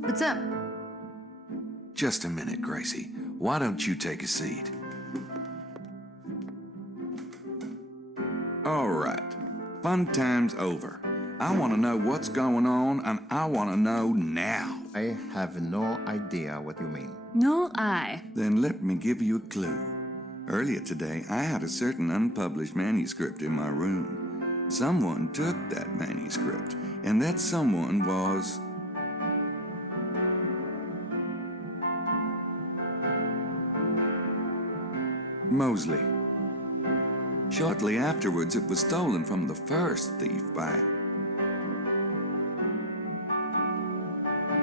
What's up? Just a minute, Gracie. Why don't you take a seat? All right. Fun time's over. I want to know what's going on, and I want to know now. I have no idea what you mean. Nor I. Then let me give you a clue. Earlier today, I had a certain unpublished manuscript in my room. Someone took that manuscript, and that someone was... Mosley. Shortly afterwards, it was stolen from the first thief by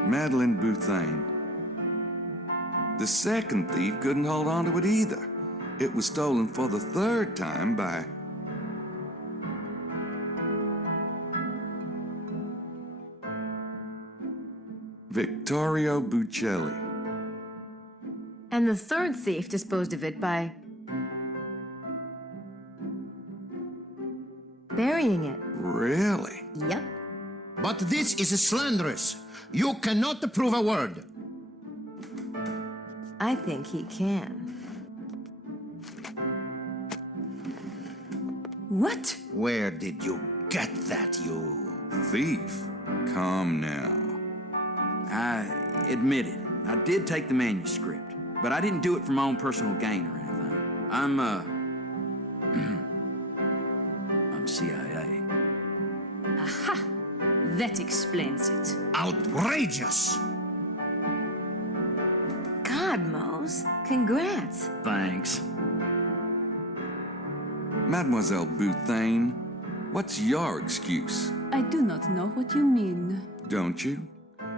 Madeline Bouthane. The second thief couldn't hold on to it either. It was stolen for the third time by Vittorio Buccelli. And the third thief disposed of it by... burying it. Really? Yep. But this is slanderous. You cannot prove a word. I think he can. What? Where did you get that, you? Thief, calm now. I admit it. I did take the manuscript, but I didn't do it for my own personal gain or anything. I'm CIA. Aha! That explains it. Outrageous! God, Mose. Congrats. Thanks. Mademoiselle Bouthane, what's your excuse? I do not know what you mean. Don't you?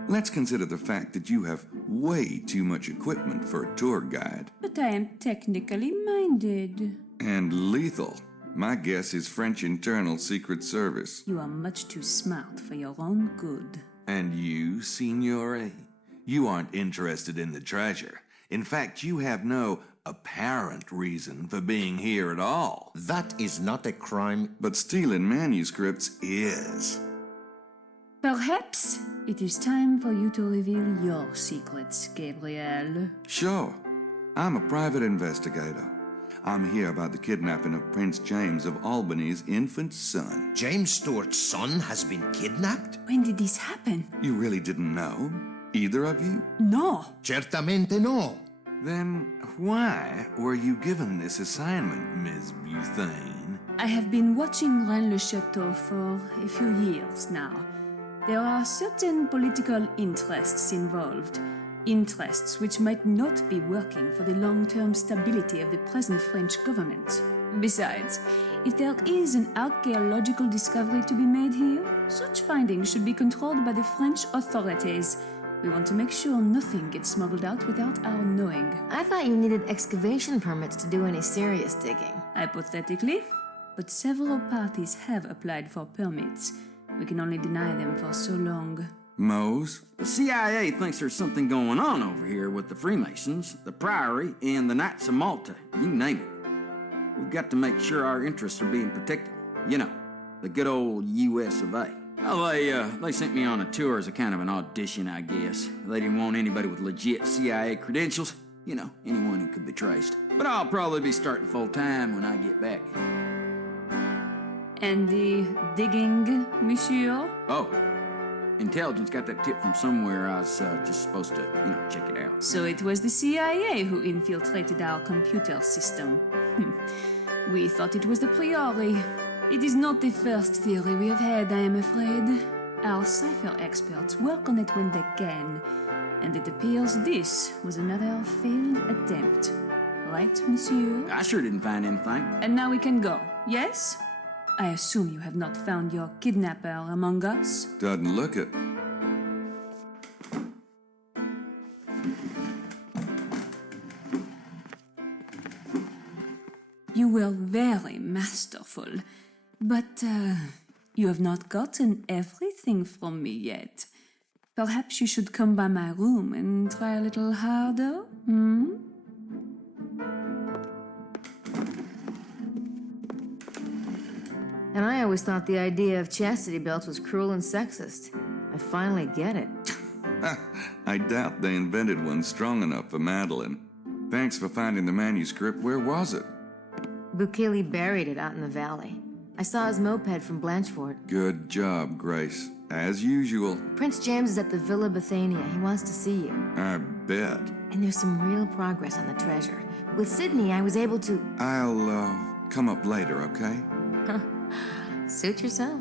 Let's consider the fact that you have way too much equipment for a tour guide. But I am technically minded. And lethal. My guess is French Internal Secret Service. You are much too smart for your own good. And you, Signore? You aren't interested in the treasure. In fact, you have no apparent reason for being here at all. That is not a crime. But stealing manuscripts is. Perhaps it is time for you to reveal your secrets, Gabriel. Sure. I'm a private investigator. I'm here about the kidnapping of Prince James of Albany's infant son. James Stewart's son has been kidnapped? When did this happen? You really didn't know? Either of you? No. Certamente no. Then why were you given this assignment, Ms. Bouthane? I have been watching Rennes-le-Château for a few years now. There are certain political interests involved. Interests which might not be working for the long-term stability of the present French government. Besides, if there is an archaeological discovery to be made here, such findings should be controlled by the French authorities. We want to make sure nothing gets smuggled out without our knowing. I thought you needed excavation permits to do any serious digging. Hypothetically, but several parties have applied for permits. We can only deny them for so long. Mose? The CIA thinks there's something going on over here with the Freemasons, the Priory, and the Knights of Malta. You name it. We've got to make sure our interests are being protected. You know, the good old US of A. Well, they sent me on a tour as a kind of an audition, I guess. They didn't want anybody with legit CIA credentials. You know, anyone who could be traced. But I'll probably be starting full-time when I get back. And the digging, monsieur? Oh, intelligence got that tip from somewhere. I was just supposed to, check it out. So it was the CIA who infiltrated our computer system. We thought it was the Priory. It is not the first theory we have had, I am afraid. Our cipher experts work on it when they can, and it appears this was another failed attempt. Right, monsieur? I sure didn't find anything. And now we can go, yes? I assume you have not found your kidnapper among us? Doesn't look it. You were very masterful, but you have not gotten everything from me yet. Perhaps you should come by my room and try a little harder, hmm? And I always thought the idea of chastity belts was cruel and sexist. I finally get it. I doubt they invented one strong enough for Madeline. Thanks for finding the manuscript. Where was it? Bukili buried it out in the valley. I saw his moped from Blanchfort. Good job, Grace. As usual. Prince James is at the Villa Bethania. He wants to see you. I bet. And there's some real progress on the treasure. With Sydney, I was able to... I'll, come up later, okay? Suit yourself.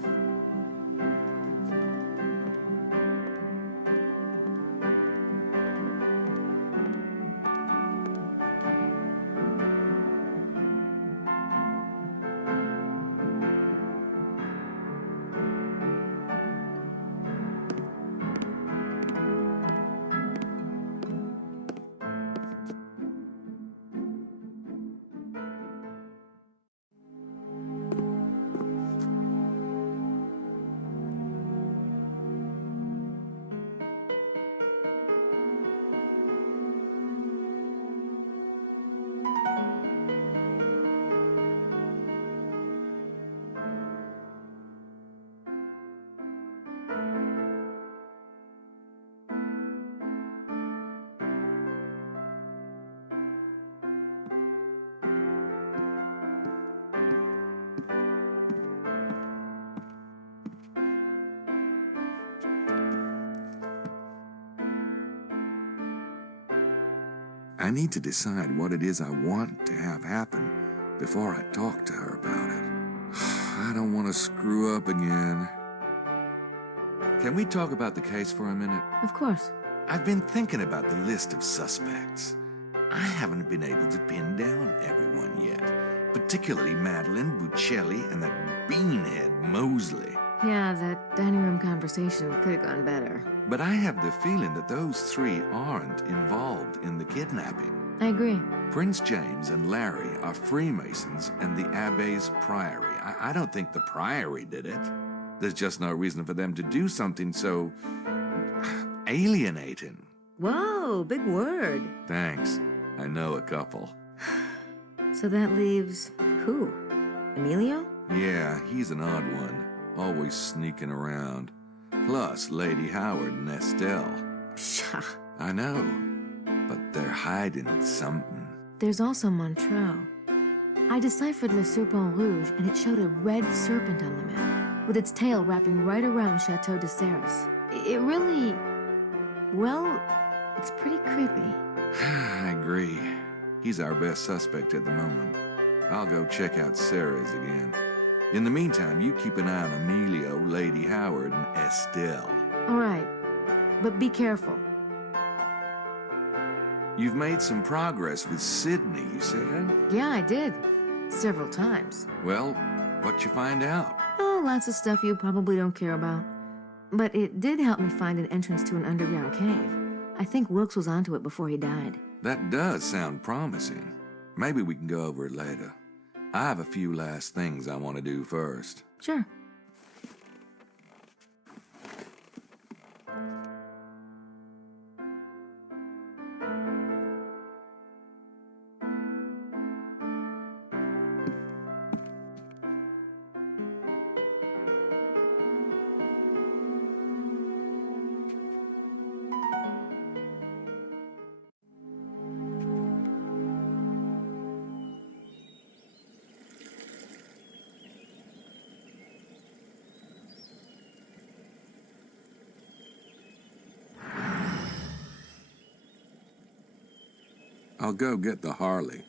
I need to decide what it is I want to have happen before I talk to her about it. I don't want to screw up again. Can we talk about the case for a minute? Of course. I've been thinking about the list of suspects. I haven't been able to pin down everyone yet, particularly Madeline, Buccelli, and that beanhead Mosley. Yeah, that dining room conversation could have gone better. But I have the feeling that those three aren't involved in the kidnapping. I agree. Prince James and Larry are Freemasons and the Abbe's Priory. I don't think the Priory did it. There's just no reason for them to do something so alienating. Whoa, big word. Thanks. I know a couple. So that leaves who? Emilio? Yeah, he's an odd one. Always sneaking around. Plus Lady Howard and Estelle. Pshaw. I know, but they're hiding something. There's also Montreux. I deciphered Le Serpent Rouge, and it showed a red serpent on the map, with its tail wrapping right around Chateau de Serres. It really... well, it's pretty creepy. I agree. He's our best suspect at the moment. I'll go check out Serres again. In the meantime, you keep an eye on Emilio, Lady Howard, and Estelle. All right, but be careful. You've made some progress with Sydney, you said? Yeah, I did. Several times. Well, what'd you find out? Oh, lots of stuff you probably don't care about. But it did help me find an entrance to an underground cave. I think Wilkes was onto it before he died. That does sound promising. Maybe we can go over it later. I have a few last things I want to do first. Sure. I'll go get the Harley.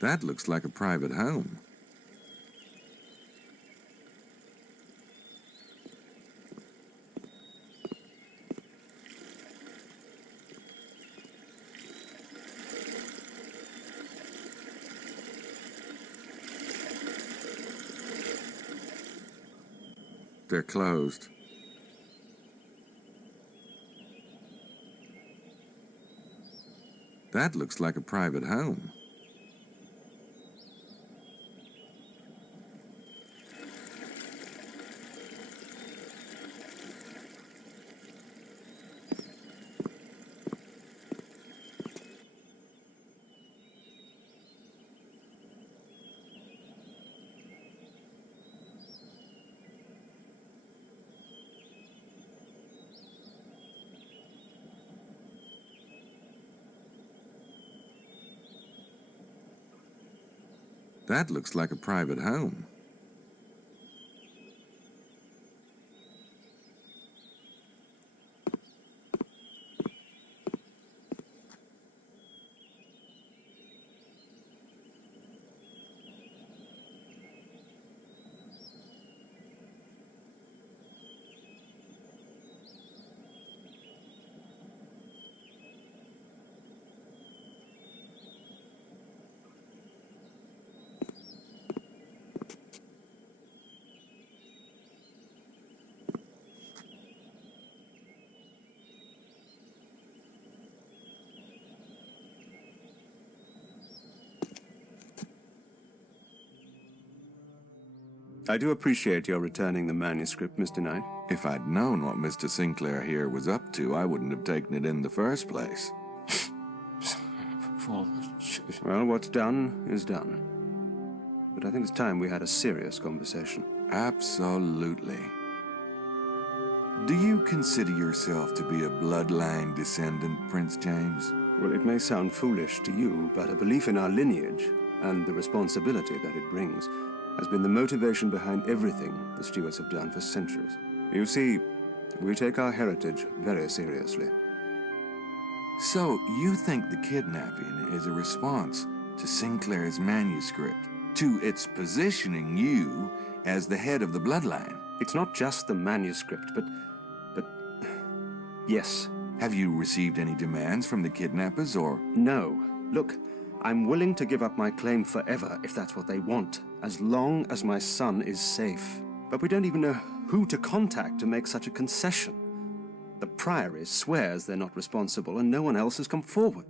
That looks like a private home. They're closed. That looks like a private home. That looks like a private home. I do appreciate your returning the manuscript, Mr. Knight. If I'd known what Mr. Sinclair here was up to, I wouldn't have taken it in the first place. Well, what's done is done. But I think it's time we had a serious conversation. Absolutely. Do you consider yourself to be a bloodline descendant, Prince James? Well, it may sound foolish to you, but a belief in our lineage and the responsibility that it brings has been the motivation behind everything the Stuarts have done for centuries. You see, we take our heritage very seriously. So, you think the kidnapping is a response to Sinclair's manuscript, to its positioning you as the head of the bloodline? It's not just the manuscript, but yes. Have you received any demands from the kidnappers, or? No. Look, I'm willing to give up my claim forever if that's what they want, as long as my son is safe. But we don't even know who to contact to make such a concession. The Priory swears they're not responsible, and no one else has come forward.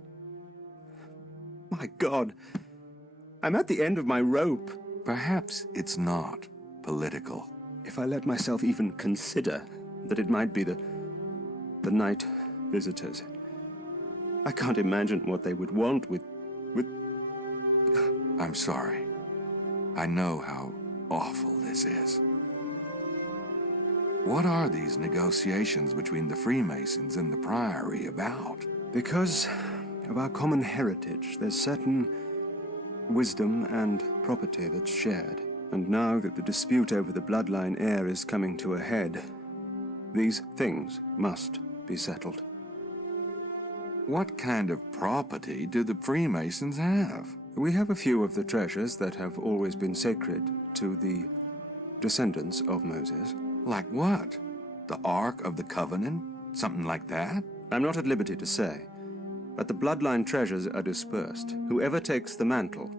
My God, I'm at the end of my rope. Perhaps it's not political. If I let myself even consider that it might be the night visitors, I can't imagine what they would want with... I'm sorry. I know how awful this is. What are these negotiations between the Freemasons and the Priory about? Because of our common heritage, there's certain wisdom and property that's shared. And now that the dispute over the bloodline heir is coming to a head, these things must be settled. What kind of property do the Freemasons have? We have a few of the treasures that have always been sacred to the descendants of Moses. Like what? The Ark of the Covenant? Something like that? I'm not at liberty to say, but the bloodline treasures are dispersed. Whoever takes the mantle,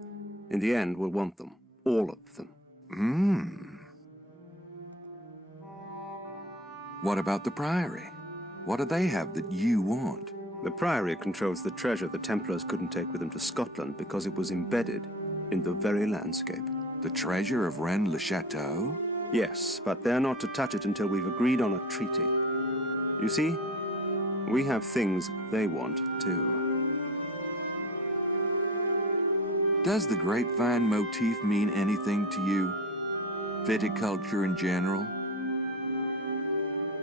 in the end, will want them. All of them. What about the Priory? What do they have that you want? The Priory controls the treasure the Templars couldn't take with them to Scotland because it was embedded in the very landscape. The treasure of Rennes-le-Château? Yes, but they're not to touch it until we've agreed on a treaty. You see, we have things they want, too. Does the grapevine motif mean anything to you? Viticulture in general?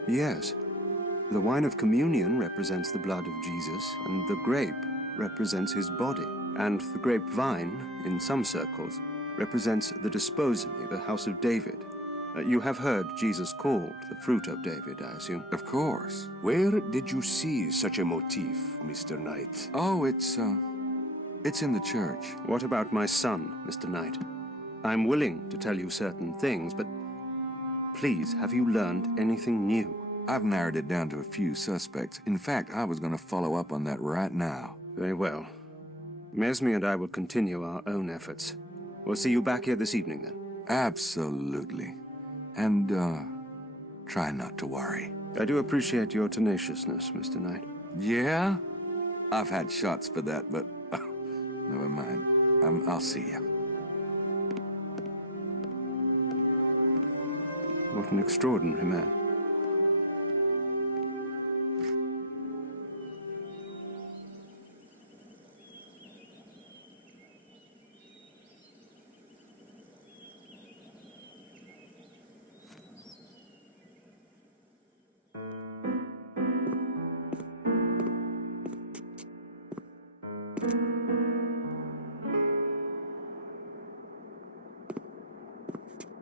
Yes. The wine of communion represents the blood of Jesus, and the grape represents his body. And the grapevine, in some circles, represents the desposome, the house of David. You have heard Jesus called the fruit of David, I assume. Of course. Where did you see such a motif, Mr. Knight? Oh, it's It's in the church. What about my son, Mr. Knight? I'm willing to tell you certain things, but please, have you learned anything new? I've narrowed it down to a few suspects. In fact, I was going to follow up on that right now. Very well. Mesme and I will continue our own efforts. We'll see you back here this evening, then. Absolutely. And, try not to worry. I do appreciate your tenaciousness, Mr. Knight. Yeah? I've had shots for that, but never mind. I'll see you. What an extraordinary man.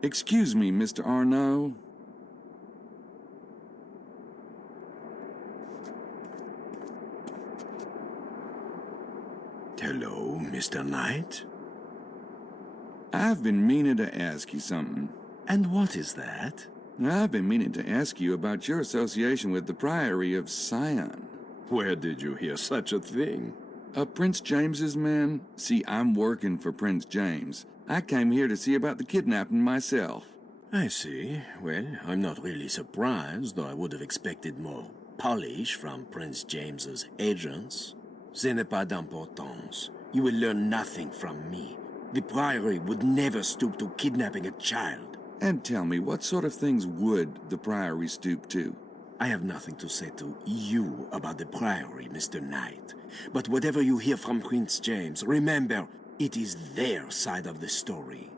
Excuse me, Mr. Arnaud. Hello, Mr. Knight. I've been meaning to ask you something. And what is that? I've been meaning to ask you about your association with the Priory of Sion. Where did you hear such a thing? Prince James's men? See, I'm working for Prince James. I came here to see about the kidnapping myself. I see. Well, I'm not really surprised, though I would have expected more polish from Prince James's agents. Ce n'est pas d'importance. You will learn nothing from me. The Priory would never stoop to kidnapping a child. And tell me, what sort of things would the Priory stoop to? I have nothing to say to you about the Priory, Mr. Knight. But whatever you hear from Prince James, remember, it is their side of the story.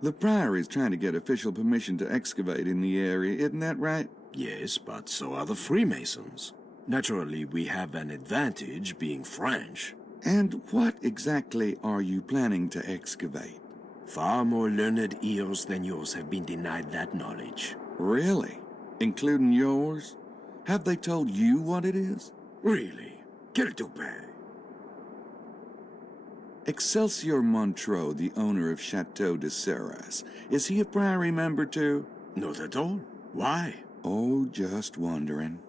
The Priory is trying to get official permission to excavate in the area, isn't that right? Yes, but so are the Freemasons. Naturally, we have an advantage being French. And what exactly are you planning to excavate? Far more learned ears than yours have been denied that knowledge. Really? Including yours? Have they told you what it is? Really? Quel toupet? Excelsior Montreux, the owner of Chateau de Serres, is he a Priory member too? Not at all. Why? Oh, just wondering.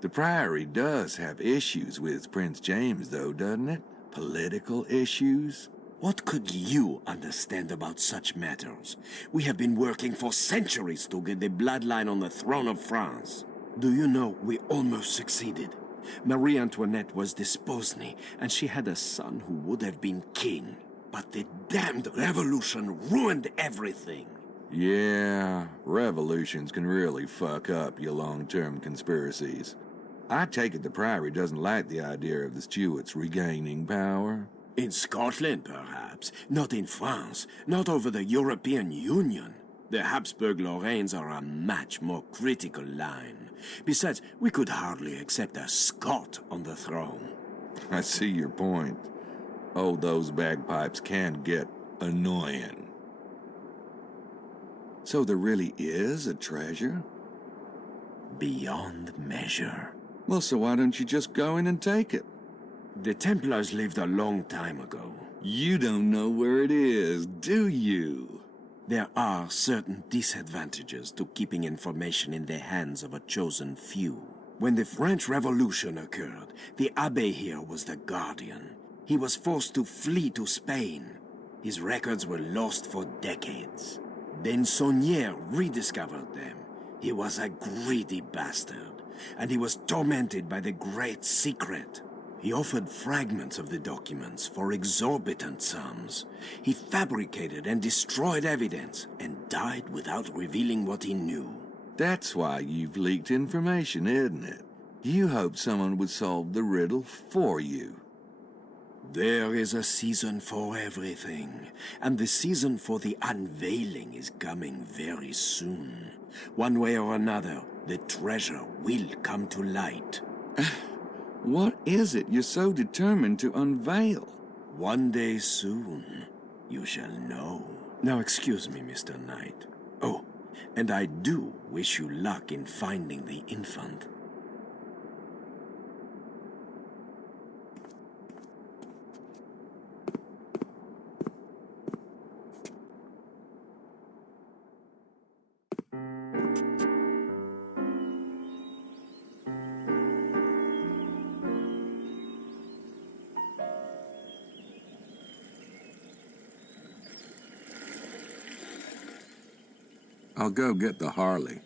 The Priory does have issues with Prince James, though, doesn't it? Political issues? What could you understand about such matters? We have been working for centuries to get the bloodline on the throne of France. Do you know, we almost succeeded. Marie Antoinette was Desposny, and she had a son who would have been king. But the damned revolution ruined everything. Yeah, revolutions can really fuck up your long-term conspiracies. I take it the Priory doesn't like the idea of the Stuarts regaining power. In Scotland, perhaps. Not in France. Not over the European Union. The Habsburg-Lorraines are a much more critical line. Besides, we could hardly accept a Scot on the throne. I see your point. Oh, those bagpipes can get annoying. So there really is a treasure? Beyond measure. Well, so why don't you just go in and take it? The Templars lived a long time ago. You don't know where it is, do you? There are certain disadvantages to keeping information in the hands of a chosen few. When the French Revolution occurred, the Abbé here was the guardian. He was forced to flee to Spain. His records were lost for decades. Then Saunier rediscovered them. He was a greedy bastard, and he was tormented by the Great Secret. He offered fragments of the documents for exorbitant sums. He fabricated and destroyed evidence and died without revealing what he knew. That's why you've leaked information, isn't it? You hoped someone would solve the riddle for you. There is a season for everything, and the season for the unveiling is coming very soon. One way or another, the treasure will come to light. What is it you're so determined to unveil? One day soon, you shall know. Now excuse me, Mr. Knight. Oh, and I do wish you luck in finding the infant. I'll go get the Harley.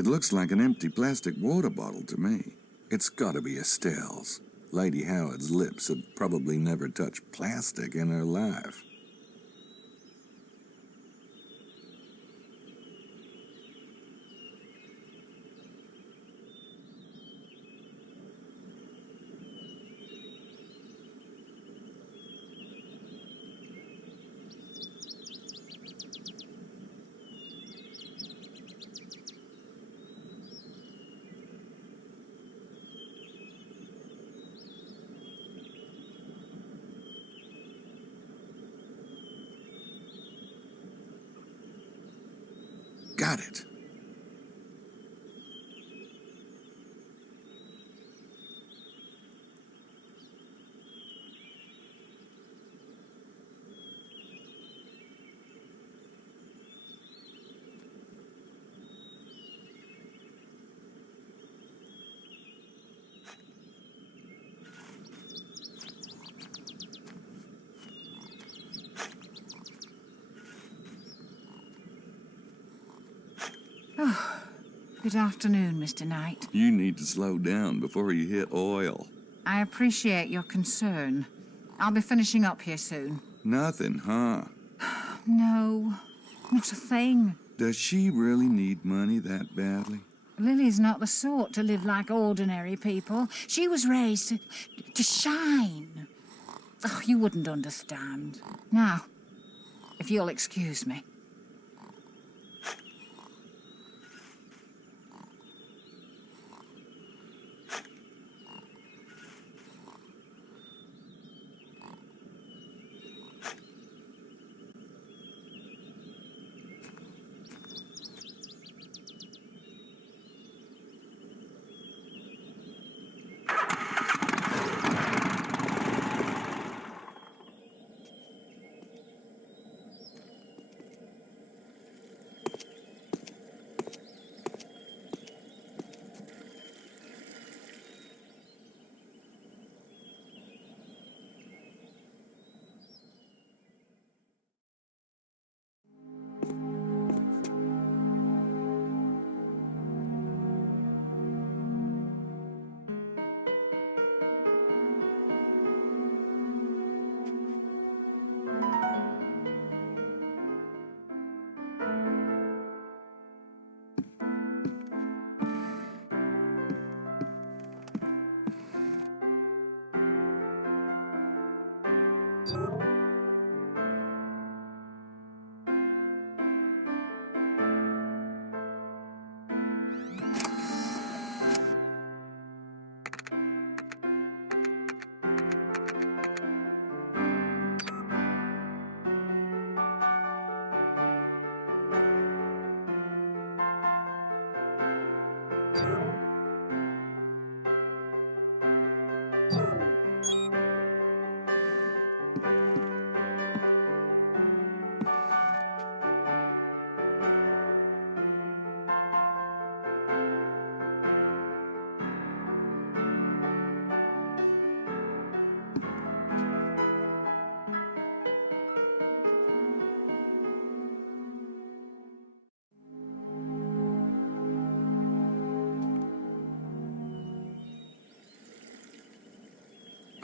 It looks like an empty plastic water bottle to me. It's gotta be Estelle's. Lady Howard's lips had probably never touched plastic in her life. Got it. Good afternoon, Mr. Knight. You need to slow down before you hit oil. I appreciate your concern. I'll be finishing up here soon. Nothing, huh? No, not a thing. Does she really need money that badly? Lily's not the sort to live like ordinary people. She was raised to shine. Oh, you wouldn't understand. Now, if you'll excuse me.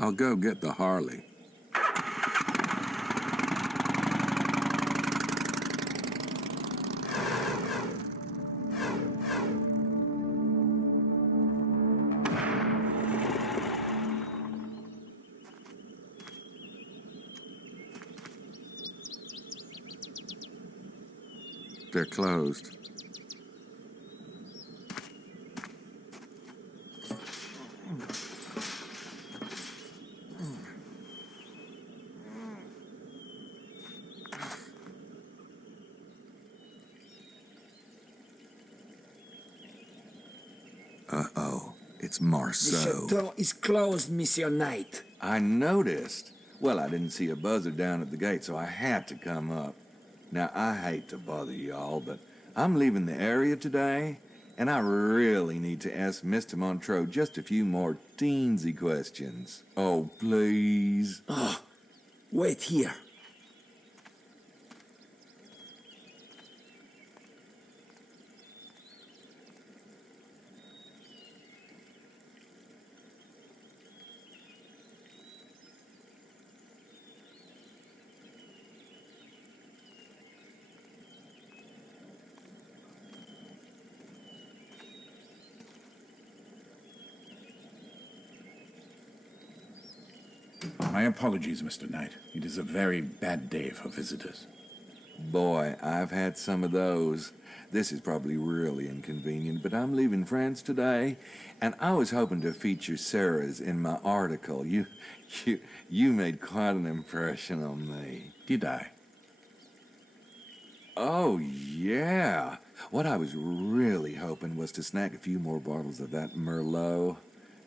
I'll go get the Harley. They're closed. Uh-oh, it's Marceau. The chateau is closed, Monsieur Knight. I noticed. Well, I didn't see a buzzer down at the gate, so I had to come up. Now, I hate to bother y'all, but I'm leaving the area today, and I really need to ask Mr. Montreux just a few more teensy questions. Oh, please. Oh, wait here. My apologies, Mr. Knight. It is a very bad day for visitors. Boy, I've had some of those. This is probably really inconvenient, but I'm leaving France today, and I was hoping to feature Sarah's in my article. You made quite an impression on me. Did I? Oh, yeah. What I was really hoping was to snag a few more bottles of that Merlot.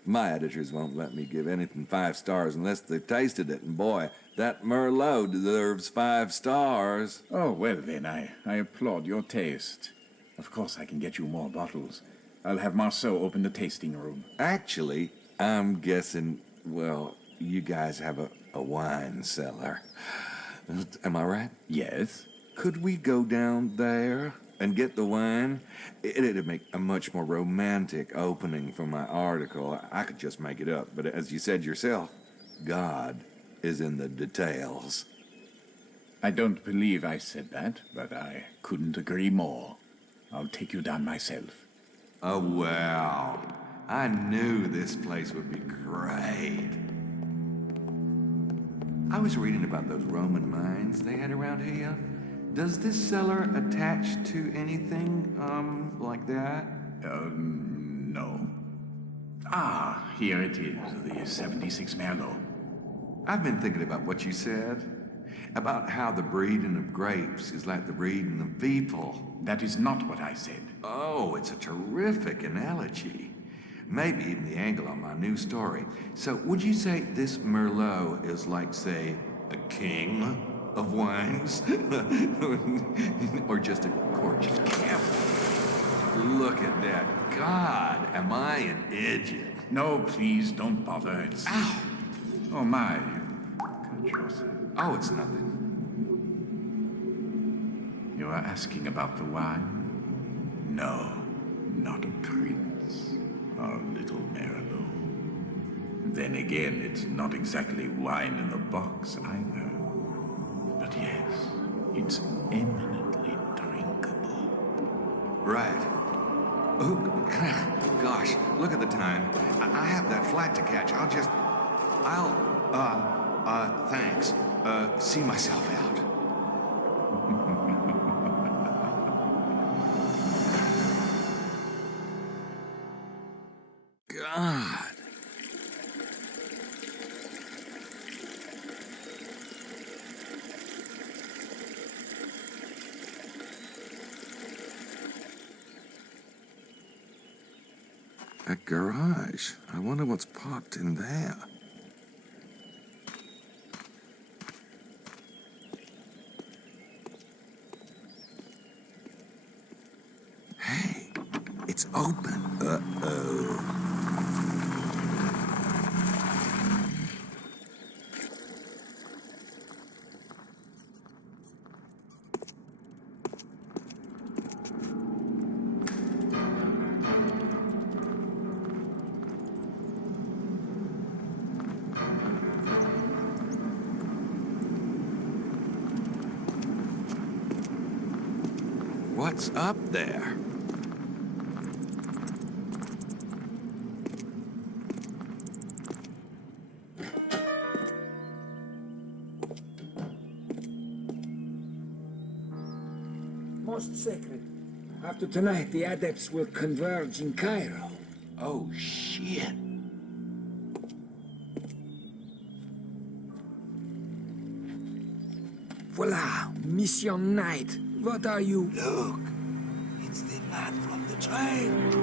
My editors won't let me give anything 5 stars unless they've tasted it, and boy, that Merlot deserves 5 stars. Oh, well then, I applaud your taste. Of course I can get you more bottles. I'll have Marceau open the tasting room. Actually, I'm guessing, well, you guys have a wine cellar. Am I right? Yes? Could we go down there and get the wine? It'd make a much more romantic opening for my article. I could just make it up, but as you said yourself, God is in the details. I don't believe I said that, but I couldn't agree more. I'll take you down myself. Oh, wow. I knew this place would be great. I was reading about those Roman mines they had around here. Does this cellar attach to anything, like that? No. Ah, here it is, the 76 Merlot. I've been thinking about what you said. About how the breeding of grapes is like the breeding of people. That is not what I said. Oh, it's a terrific analogy. Maybe even the angle on my new story. So would you say this Merlot is like, say, a king of wines? Or just a gorgeous camel? Look at that. God, am I an idiot? No, please, don't bother. It's... Ow! Oh, my. You cut yourself. Oh, it's nothing. You are asking about the wine? No, not a prince. Our little Merlot. Then again, it's not exactly wine in the box either. But yes, it's eminently drinkable. Right. Oh, gosh, look at the time. I have that flight to catch. Thanks. See myself out. God. A garage. I wonder what's parked in there. Hey, it's open. Uh-oh. What's up there? Most sacred. After tonight, the adepts will converge in Cairo. Oh, shit. Voila, Mission Night. What are you? Look, it's the man from the train.